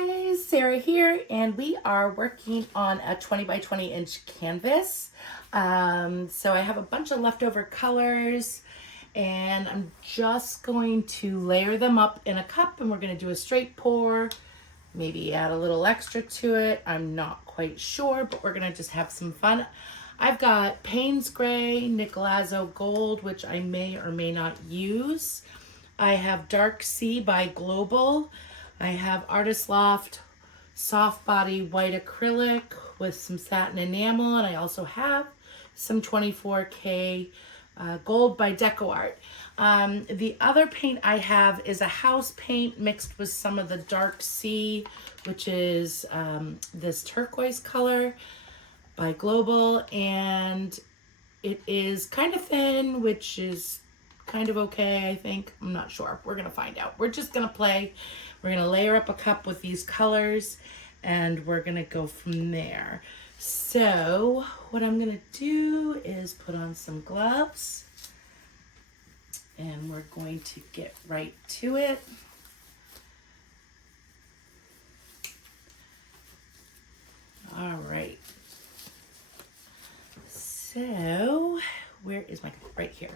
guys, Sarah here, and we are working on a 20 by 20 inch canvas. So I have a bunch of leftover colors and I'm just going to layer them up in a cup, and we're going to do a straight pour, maybe add a little extra to it. I'm not quite sure, but we're going to just have some fun. I've got Paynes Grey, Nicolazo Gold, which I may or may not use. I have Dark Sea by Global. I have Artist Loft soft body white acrylic with some satin enamel, and I also have some 24K gold by DecoArt. The other paint I have is a house paint mixed with some of the Dark Sea, which is this turquoise color by Global, and it is kind of thin, which is kind of okay, I think. I'm not sure. We're going to find out. We're just going to play. We're going to layer up a cup with these colors, and we're going to go from there. So what I'm going to do is put on some gloves, and we're going to get right to it. All right. So where is my cup? Right here.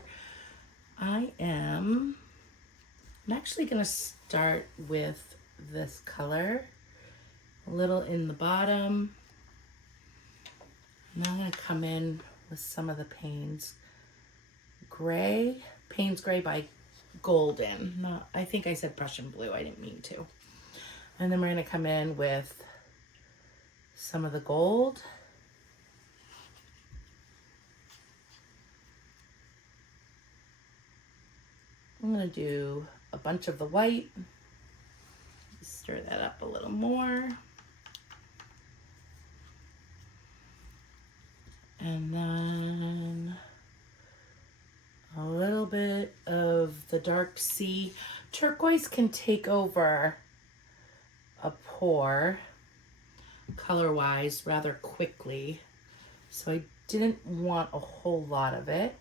I'm actually going to start with this color, a little in the bottom. Now I'm going to come in with some of the Paynes Grey by Golden. No, I think I said Prussian blue. I didn't mean to. And then we're going to come in with some of the gold. I'm going to do a bunch of the white. Stir that up a little more. And then a little bit of the Dark Sea. Turquoise can take over a pour color-wise rather quickly, so I didn't want a whole lot of it.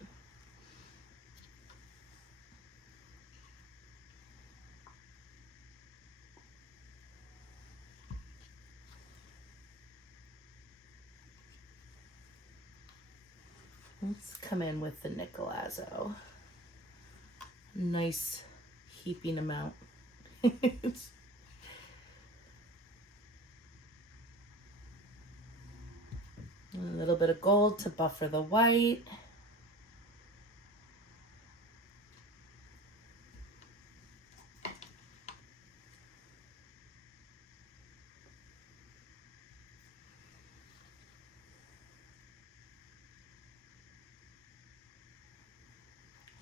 Let's come in with the Nicolazo. Nice heaping amount. A little bit of gold to buffer the white.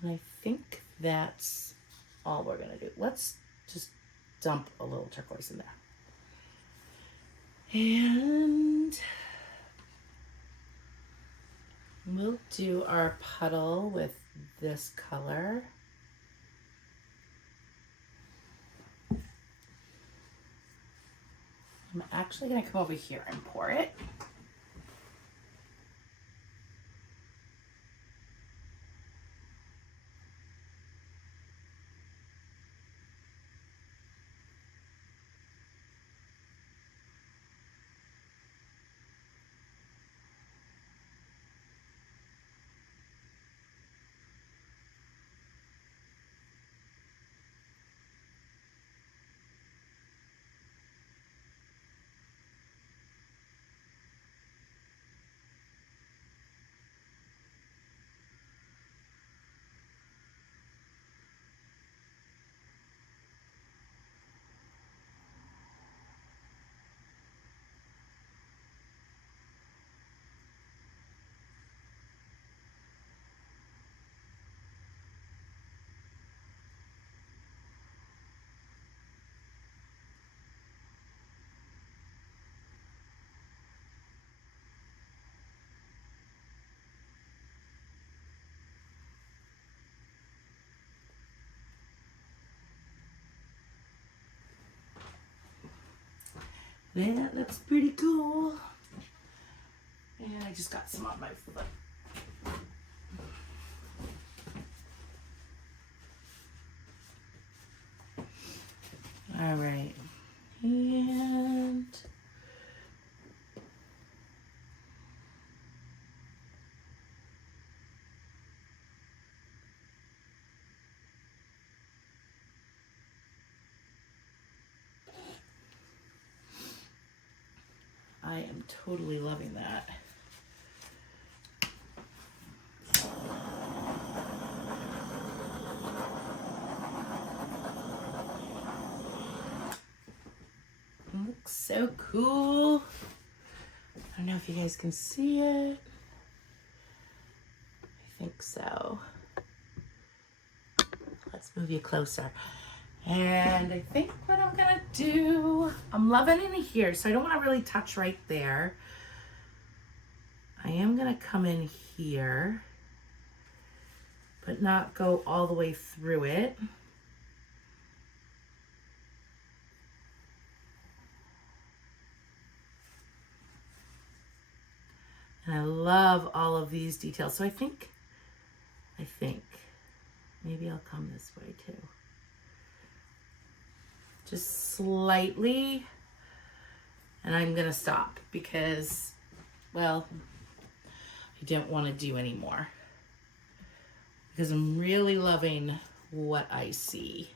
And I think that's all we're gonna do. Let's just dump a little turquoise in there. And we'll do our puddle with this color. I'm actually gonna come over here and pour it. That looks pretty cool. And I just got some on my foot. All right. And I am totally loving that. It looks so cool. I don't know if you guys can see it. I think so. Let's move you closer. And I think what I'm gonna do, I'm loving in here, so I don't wanna really touch right there. I am gonna come in here, but not go all the way through it. And I love all of these details. So I think, maybe I'll come this way too. Just slightly, and I'm gonna stop because, well, I don't want to do anymore because I'm really loving what I see.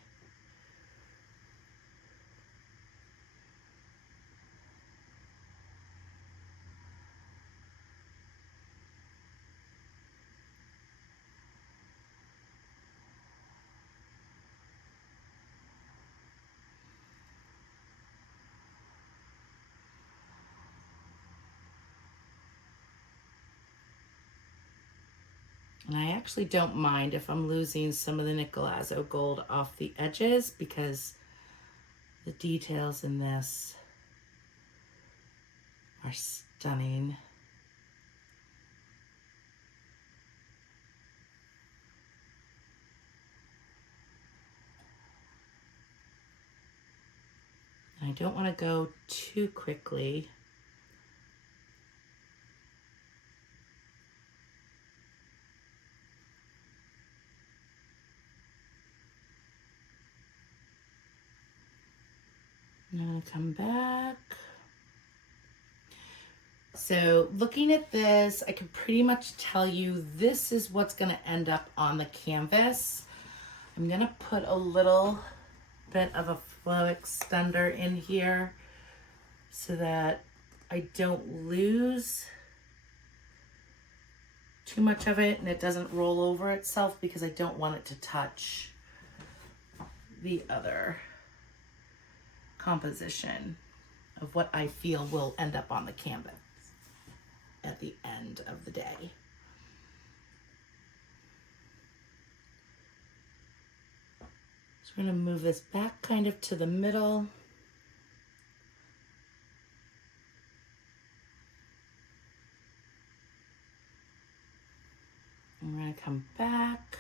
And I actually don't mind if I'm losing some of the Nicolazo gold off the edges because the details in this are stunning. And I don't want to go too quickly. I'm going to come back. So looking at this, I can pretty much tell you this is what's going to end up on the canvas. I'm going to put a little bit of a flow extender in here so that I don't lose too much of it and it doesn't roll over itself because I don't want it to touch the other composition of what I feel will end up on the canvas at the end of the day. So we're going to move this back kind of to the middle. And we're going to come back.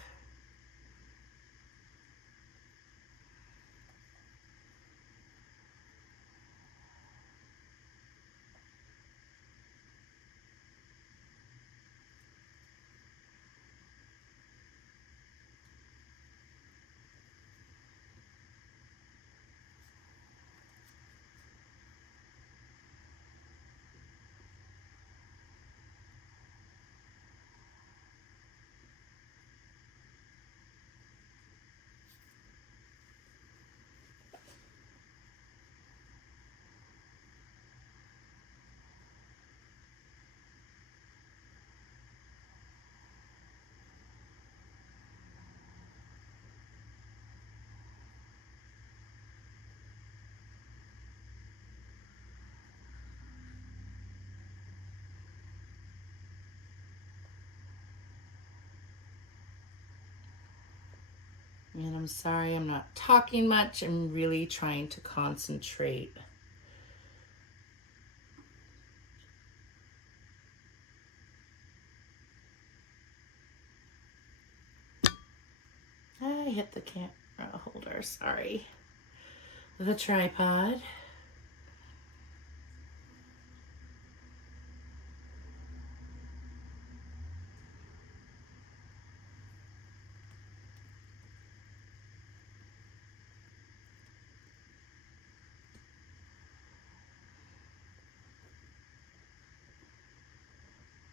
And I'm sorry, I'm not talking much. I'm really trying to concentrate. I hit the camera holder, sorry. The tripod.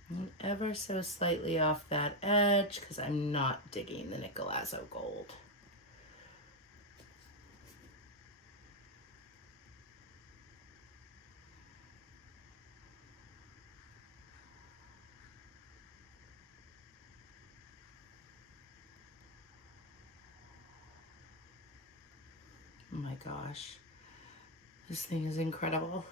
And ever so slightly off that edge because I'm not digging the Nicolazo gold. my gosh. This thing is incredible.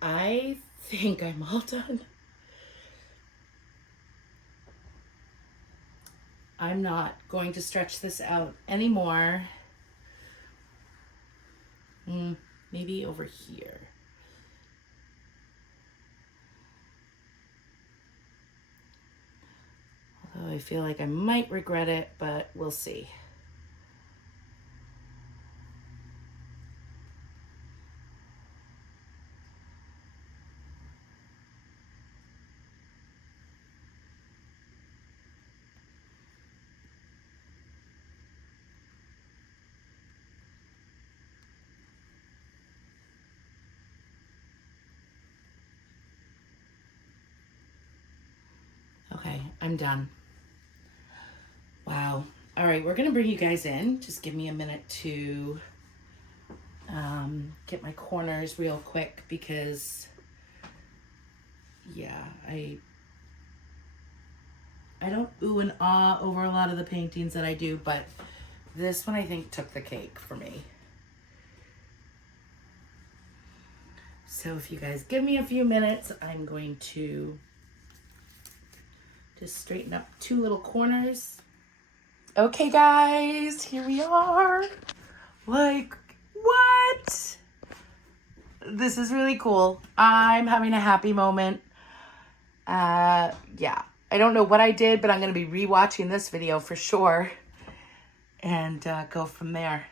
I think I'm all done. I'm not going to stretch this out anymore. Maybe over here. Although I feel like I might regret it, but we'll see. Okay, I'm done. Wow. All right, we're gonna bring you guys in. Just give me a minute to get my corners real quick because, yeah, I don't ooh and ah over a lot of the paintings that I do, but this one I think took the cake for me. So if you guys give me a few minutes, I'm going to just straighten up 2 little corners. Okay guys, here we are. Like, what? This is really cool. I'm having a happy moment. Yeah, I don't know what I did, but I'm going to be rewatching this video for sure and go from there.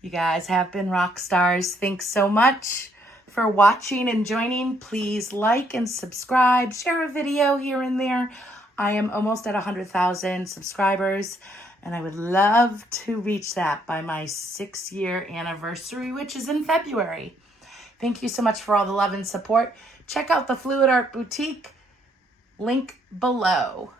You guys have been rock stars. Thanks so much for watching and joining. Please like and subscribe, share a video here and there. I am almost at 100,000 subscribers, and I would love to reach that by my 6-year anniversary, which is in February. Thank you so much for all the love and support. Check out the Fluid Art Boutique, link below.